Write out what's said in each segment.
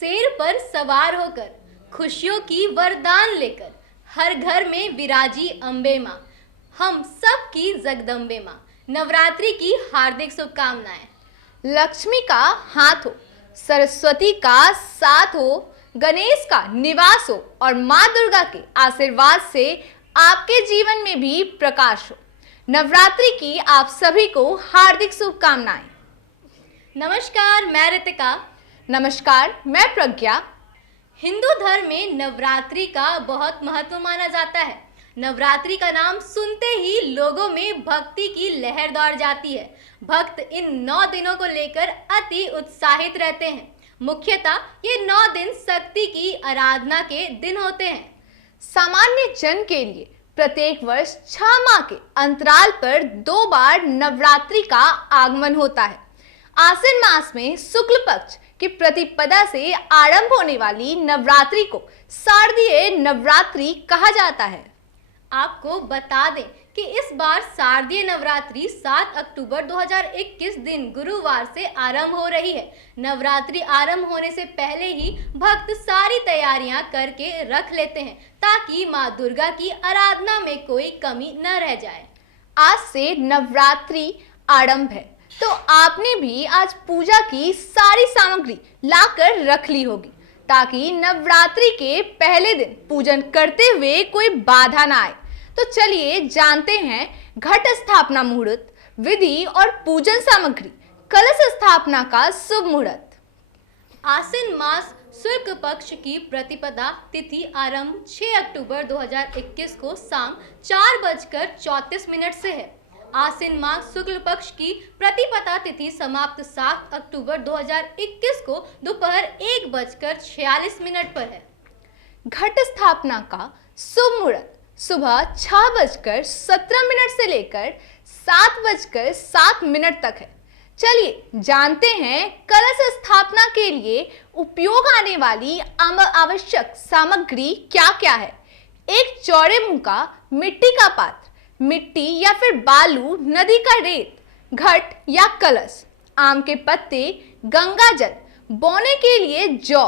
शेर पर सवार होकर खुशियों की वरदान लेकर हर घर में विराजी अम्बे माँ, हम सब की जगदम्बे माँ। नवरात्रि की हार्दिक शुभकामनाएं। लक्ष्मी का हाथ हो, सरस्वती का साथ हो, गणेश का निवास हो और माँ दुर्गा के आशीर्वाद से आपके जीवन में भी प्रकाश हो। नवरात्रि की आप सभी को हार्दिक शुभकामनाएं। नमस्कार, मैं रितिका। नमस्कार, मैं प्रज्ञा। हिंदू धर्म में नवरात्रि का बहुत महत्व माना जाता है। नवरात्रि का नाम सुनते ही लोगों में भक्ति की लहर दौड़ जाती है। भक्त इन 9 दिनों को लेकर अति उत्साहित रहते हैं। मुख्यतः ये 9 दिन शक्ति की आराधना के दिन होते हैं। सामान्य जन के लिए प्रत्येक वर्ष 6 माह के अंतराल पर 2 बार नवरात्रि का आगमन होता है। आश्विन मास में शुक्ल पक्ष की प्रतिपदा से आरंभ होने वाली नवरात्रि को शारदीय नवरात्रि कहा जाता है। आपको बता दें कि इस बार शारदीय नवरात्रि 7 अक्टूबर 2021 दिन गुरुवार से आरंभ हो रही है। नवरात्रि आरंभ होने से पहले ही भक्त सारी तैयारियां करके रख लेते हैं ताकि मां दुर्गा की आराधना में कोई कमी न रह जाए। आज से नवरात्रि आरंभ है तो आपने भी आज पूजा की सारी सामग्री लाकर रख ली होगी ताकि नवरात्रि के पहले दिन पूजन करते हुए कोई बाधा ना आए। तो चलिए जानते हैं घट स्थापना मुहूर्त, विधि और पूजन सामग्री, कलश स्थापना का शुभ मुहूर्त। आश्विन मास शुक्ल पक्ष की प्रतिपदा तिथि आरंभ 6 अक्टूबर 2021 को शाम 4:34 से है। आश्विन मास शुक्ल पक्ष की प्रतिपदा तिथि समाप्त 7 अक्टूबर 2021 को दोपहर 1:46 पर है। घट स्थापना का शुभ मुहूर्त सुबह 6:17 से लेकर 7:07 तक है। चलिए जानते हैं कलश स्थापना के लिए उपयोग आने वाली आवश्यक सामग्री क्या क्या है। एक चौड़े मुंह का मिट्टी का पात्र, मिट्टी या फिर बालू, नदी का रेत, घट या कलश, आम के पत्ते, गंगा जल, बोने के लिए जौ,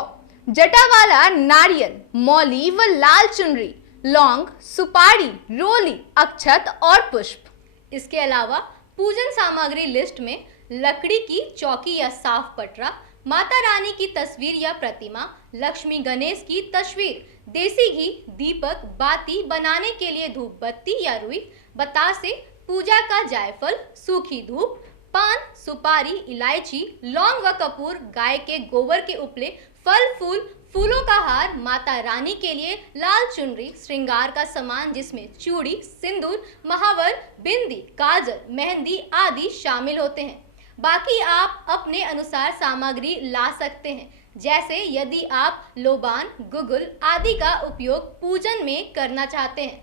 जटा वाला नारियल, मौली व लाल चुनरी, लौंग, सुपारी, रोली, अक्षत और पुष्प। इसके अलावा पूजन सामग्री लिस्ट में लकड़ी की चौकी या साफ पटरा, माता रानी की तस्वीर या प्रतिमा, लक्ष्मी गणेश की तस्वीर, देसी घी, दीपक, बाती बनाने के लिए धूप बत्ती या रुई, बतासे, पूजा का जायफल, सूखी धूप, पान, सुपारी, इलायची, लौंग व कपूर, गाय के गोबर के उपले, फल फूल, फूलों का हार, माता रानी के लिए लाल चुनरी, श्रृंगार का सामान जिसमें चूड़ी, सिंदूर, महावर, बिंदी, काजल, मेहंदी आदि शामिल होते हैं। बाकी आप अपने अनुसार सामग्री ला सकते हैं, जैसे यदि आप लोबान, गुगुल आदि का उपयोग पूजन में करना चाहते हैं।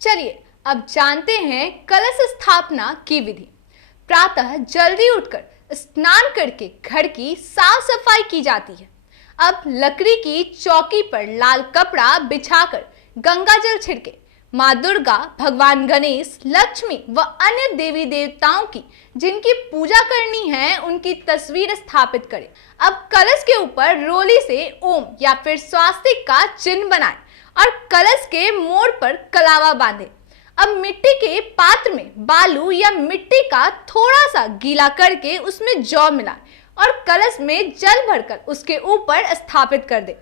चलिए अब जानते हैं कलश स्थापना की विधि। प्रातः जल्दी उठकर स्नान करके घर की साफ सफाई की जाती है। अब लकड़ी की चौकी पर लाल कपड़ा बिछाकर गंगा जल छिड़के माँ दुर्गा, भगवान गणेश, लक्ष्मी व अन्य देवी देवताओं की जिनकी पूजा करनी है उनकी तस्वीर स्थापित करें। अब कलश के ऊपर रोली से ओम या फिर स्वास्तिक का चिन्ह बनाएं और कलश के मोड़ पर कलावा बांधें। अब मिट्टी के पात्र में बालू या मिट्टी का थोड़ा सा गीला करके उसमें जौ मिलाएं और कलश में जल भरकर उसके ऊपर स्थापित कर दें।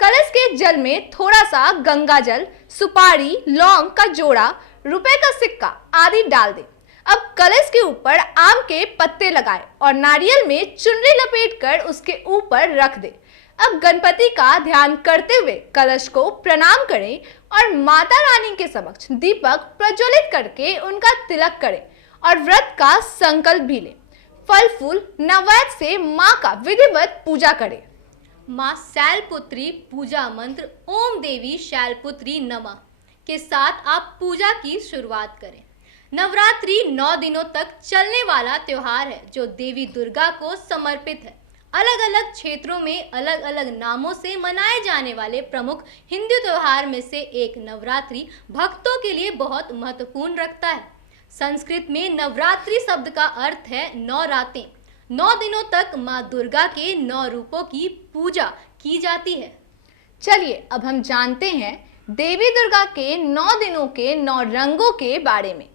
कलश के जल में थोड़ा सा गंगा जल, सुपारी, लौंग का जोड़ा, रुपए का सिक्का आदि डाल दें। अब कलश के ऊपर आम के पत्ते लगाएं और नारियल में चुनरी लपेटकर उसके ऊपर रख दें। अब गणपति का ध्यान करते हुए कलश को प्रणाम करें और माता रानी के समक्ष दीपक प्रज्वलित करके उनका तिलक करें और व्रत का संकल्प भी लें। फल फूल नैवेद्य से माँ का विधिवत पूजा करें। माँ शैलपुत्री पूजा मंत्र ओम देवी शैलपुत्री नमः के साथ आप पूजा की शुरुआत करें। नवरात्रि 9 दिनों तक चलने वाला त्योहार है जो देवी दुर्गा को समर्पित है। अलग अलग क्षेत्रों में अलग अलग नामों से मनाए जाने वाले प्रमुख हिंदू त्योहार में से एक नवरात्रि भक्तों के लिए बहुत महत्वपूर्ण रखता है। संस्कृत में नवरात्रि शब्द का अर्थ है 9 रातें। 9 दिनों तक माँ दुर्गा के 9 रूपों की पूजा की जाती है। चलिए अब हम जानते हैं देवी दुर्गा के 9 दिनों के 9 रंगों के बारे में।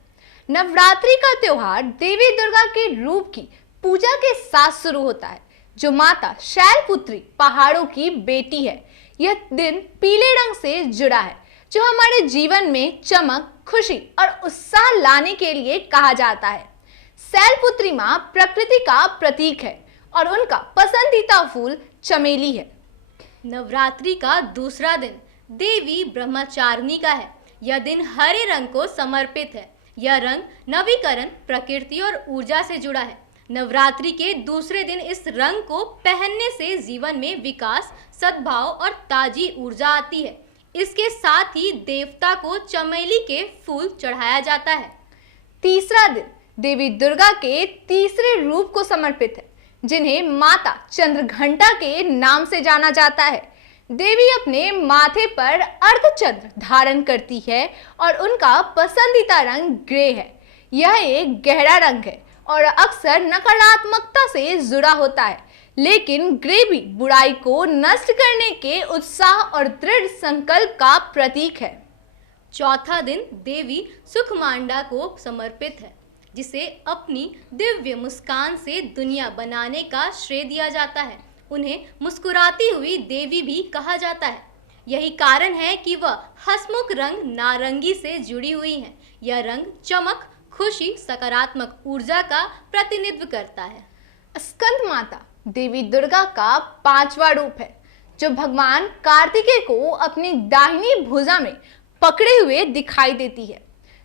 नवरात्रि का त्योहार देवी दुर्गा के रूप की पूजा के साथ शुरू होता है, जो माता शैलपुत्री पहाड़ों की बेटी है। यह दिन पीले रंग से जुड़ा है, जो हमारे जीवन में चमक, खुशी और उत्साह लाने के लिए कहा जाता है। शैलपुत्री माँ प्रकृति का प्रतीक है और उनका पसंदीदा फूल चमेली है। नवरात्रि का दूसरा दिन देवी ब्रह्मचारिणी का है। यह दिन हरे रंग को समर्पित है। यह रंग नवीकरण, प्रकृति और ऊर्जा से जुड़ा है। नवरात्रि के दूसरे दिन इस रंग को पहनने से जीवन में विकास, सद्भाव और ताजी ऊर्जा आती है। इसके साथ ही देवता को चमेली के फूल चढ़ाया जाता है। तीसरा दिन देवी दुर्गा के तीसरे रूप को समर्पित है, जिन्हें माता चंद्रघंटा के नाम से जाना जाता है। देवी अपने माथे पर अर्धचंद्र धारण करती है और उनका पसंदीदा रंग ग्रे है। यह एक गहरा रंग है और अक्सर नकारात्मकता से जुड़ा होता है, लेकिन ग्रे भी बुराई को नष्ट करने के उत्साह और दृढ़ संकल्प का प्रतीक है। चौथा दिन देवी सुखमांडा को समर्पित है, जिसे अपनी दिव्य मुस्कान से दुनिया बनाने का श्रेय दिया जाता है। उन्हें मुस्कुराती हुई देवी भी कहा जाता है। यही कारण है कि वह हंसमुख रंग नारंगी से जुड़ी हुई हैं। यह रंग चमक, खुशी, सकारात्मक ऊर्जा का प्रतिनिधित्व करता है। स्कंद माता देवी दुर्गा का 5वां रूप है, जो भगवान कार्तिकेय को अपनी दाहिनी भुजा में पकड़े हुए दिखाई देती है।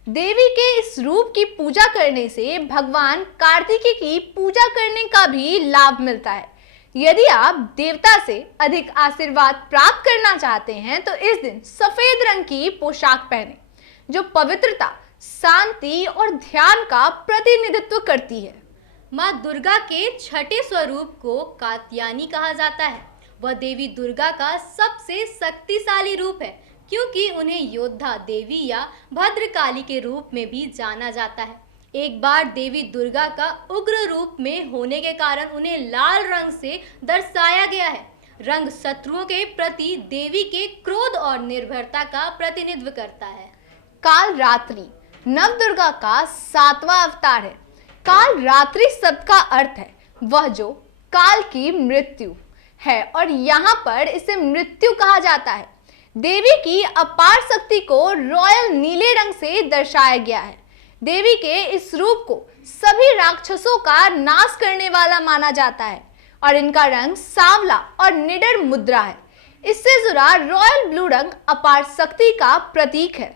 देवी के इस रूप की पूजा करने से भगवान कार्तिकेय की पूजा करने का भी लाभ मिलता है। यदि आप देवता से अधिक आशीर्वाद प्राप्त करना चाहते हैं तो इस दिन सफेद रंग की पोशाक पहनें, जो पवित्रता, शांति और ध्यान का प्रतिनिधित्व करती है। माँ दुर्गा के छठे स्वरूप को कात्यायनी कहा जाता है। वह देवी दुर्गा का सबसे शक्तिशाली रूप है, क्योंकि उन्हें योद्धा देवी या भद्रकाली के रूप में भी जाना जाता है। एक बार देवी दुर्गा का उग्र रूप में होने के कारण उन्हें लाल रंग से दर्शाया गया है। रंग शत्रुओं के प्रति देवी के क्रोध और निर्भरता का प्रतिनिधित्व करता है। काल रात्रि नव दुर्गा का 7वां अवतार है। काल रात्रि शब्द का अर्थ है वह जो काल की मृत्यु है, और यहाँ पर इसे मृत्यु कहा जाता है। देवी की अपार शक्ति को रॉयल नीले रंग से दर्शाया गया है। देवी के इस रूप को सभी राक्षसों का नाश करने वाला माना जाता है और इनका रंग सांवला और निडर मुद्रा है। इससे जुड़ा रॉयल ब्लू रंग अपार शक्ति का प्रतीक है।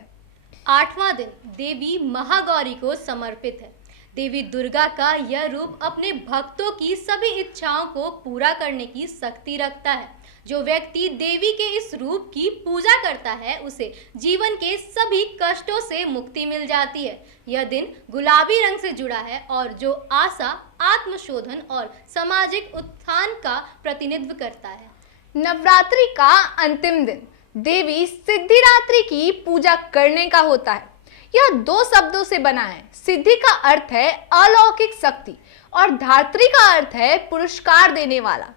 8वां दिन देवी महागौरी को समर्पित है। देवी दुर्गा का यह रूप अपने भक्तों की सभी इच्छाओं को पूरा करने की शक्ति रखता है। जो व्यक्ति देवी के इस रूप की पूजा करता है, उसे जीवन के सभी कष्टों से मुक्ति मिल जाती है। यह दिन गुलाबी रंग से जुड़ा है और जो आशा, आत्मशोधन और सामाजिक उत्थान का प्रतिनिधित्व करता है। नवरात्रि का अंतिम दिन देवी सिद्धिरात्रि की पूजा करने का होता है। यह 2 शब्दों से बना है। सिद्धि का अर्थ है अलौकिक शक्ति और धात्री का अर्थ है पुरस्कार देने वाला।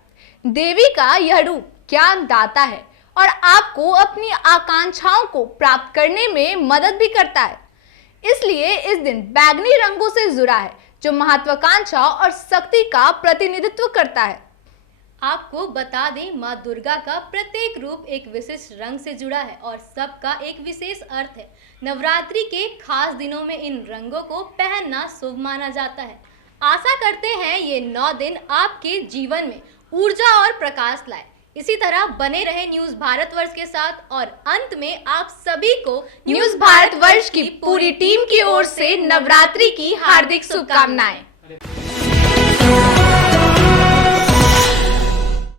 देवी का यह रूप ज्ञान दाता है और आपको अपनी आकांक्षाओं को प्राप्त करने में मदद भी करता है। इसलिए इस दिन बैंगनी रंगों से जुड़ा है, जो महत्वाकांक्षा और शक्ति का प्रतिनिधित्व करता है। आपको बता दें, माँ दुर्गा का प्रत्येक रूप एक विशिष्ट रंग से जुड़ा है और सबका एक विशेष अर्थ है। नवरात्रि के खास दिनों में इन रंगों को पहनना शुभ माना जाता है। आशा करते हैं ये 9 दिन आपके जीवन में ऊर्जा और प्रकाश लाए। इसी तरह बने रहे न्यूज़ भारतवर्ष के साथ और अंत में आप सभी को न्यूज़ भारतवर्ष की पूरी टीम की ओर से नवरात्रि की हार्दिक शुभकामनाएं।